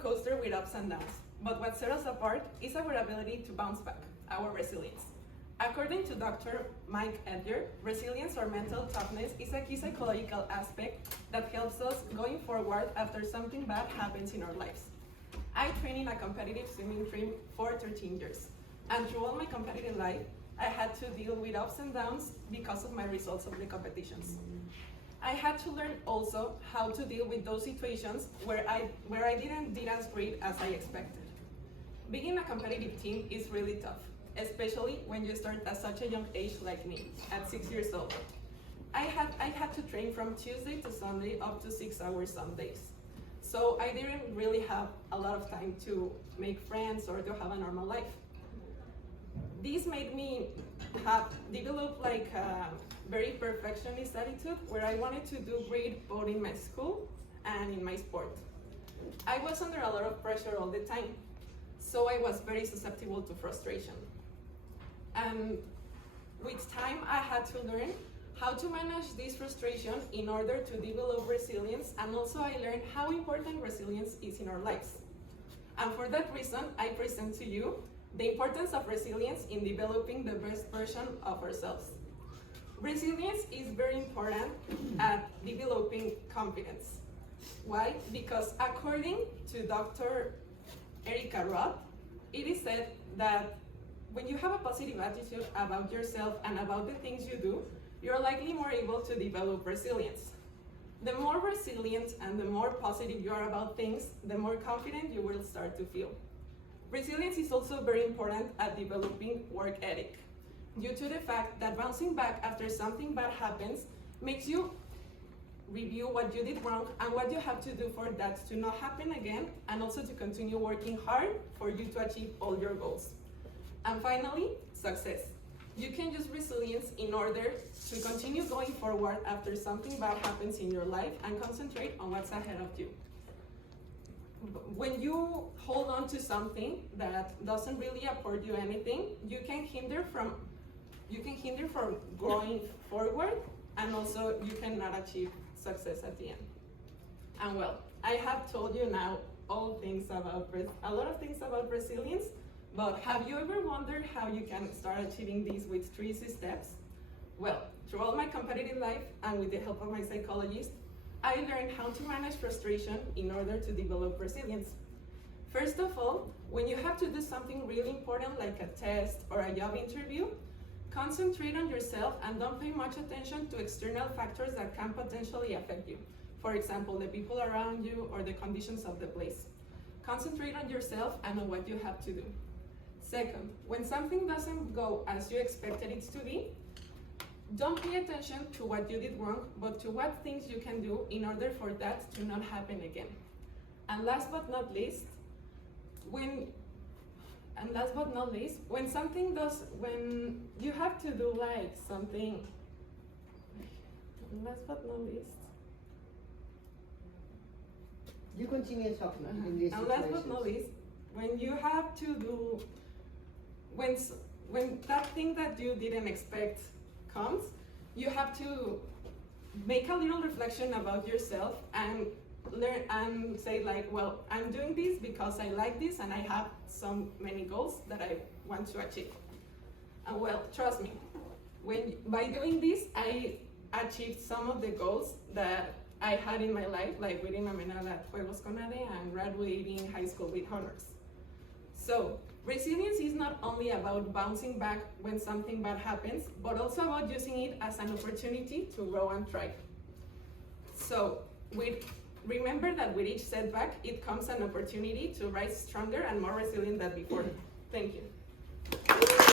coaster with ups and downs, but what sets us apart is our ability to bounce back, our resilience. According to Dr. Mike Edgar, resilience or mental toughness is a key psychological aspect that helps us going forward after something bad happens in our lives. I trained in a competitive swimming team for 13 years, and through all my competitive life, I had to deal with ups and downs because of my results of the competitions. I had to learn also how to deal with those situations where I didn't do as great as I expected. Being a competitive team is really tough, especially when you start at such a young age like me, at 6 years old. I had to train from Tuesday to Sunday up to 6 hours some days. So I didn't really have a lot of time to make friends or to have a normal life. This made me develop like a very perfectionist attitude where I wanted to do great both in my school and in my sport. I was under a lot of pressure all the time, so I was very susceptible to frustration. And with time, I had to learn how to manage this frustration in order to develop resilience, and also I learned how important resilience is in our lives. And for that reason, I present to you the importance of resilience in developing the best version of ourselves. Resilience is very important at developing confidence. Why? Because according to Dr. Erica Roth, it is said that when you have a positive attitude about yourself and about the things you do, you're likely more able to develop resilience. The more resilient and the more positive you are about things, the more confident you will start to feel. Resilience is also very important at developing work ethic, due to the fact that bouncing back after something bad happens makes you review what you did wrong and what you have to do for that to not happen again, and also to continue working hard for you to achieve all your goals. And finally, success. You can use resilience in order to continue going forward after something bad happens in your life and concentrate on what's ahead of you. When you hold on to something that doesn't really afford you anything, you can hinder from going forward, and also you cannot achieve success at the end. And well, I have told you now a lot of things about resilience, but have you ever wondered how you can start achieving these with 3 easy steps? Well, through all my competitive life and with the help of my psychologist, I learned how to manage frustration in order to develop resilience. First of all, when you have to do something really important like a test or a job interview, concentrate on yourself and don't pay much attention to external factors that can potentially affect you. For example, the people around you or the conditions of the place. Concentrate on yourself and on what you have to do. Second, when something doesn't go as you expected it to be, don't pay attention to what you did wrong, but to what things you can do in order for that to not happen again. And last but not least, when you have to do like something, last but not least, you continue talking in this and last but not least, when you have to do, when that thing that you didn't expect comes, you have to make a little reflection about yourself and learn and say like, well, I'm doing this because I like this and I have so many goals that I want to achieve. And well, trust me, by doing this, I achieved some of the goals that I had in my life, like winning a medal at Juegos CONADE and graduating high school with honors. So, resilience is not only about bouncing back when something bad happens, but also about using it as an opportunity to grow and thrive. So, remember that with each setback, it comes an opportunity to rise stronger and more resilient than before. Thank you.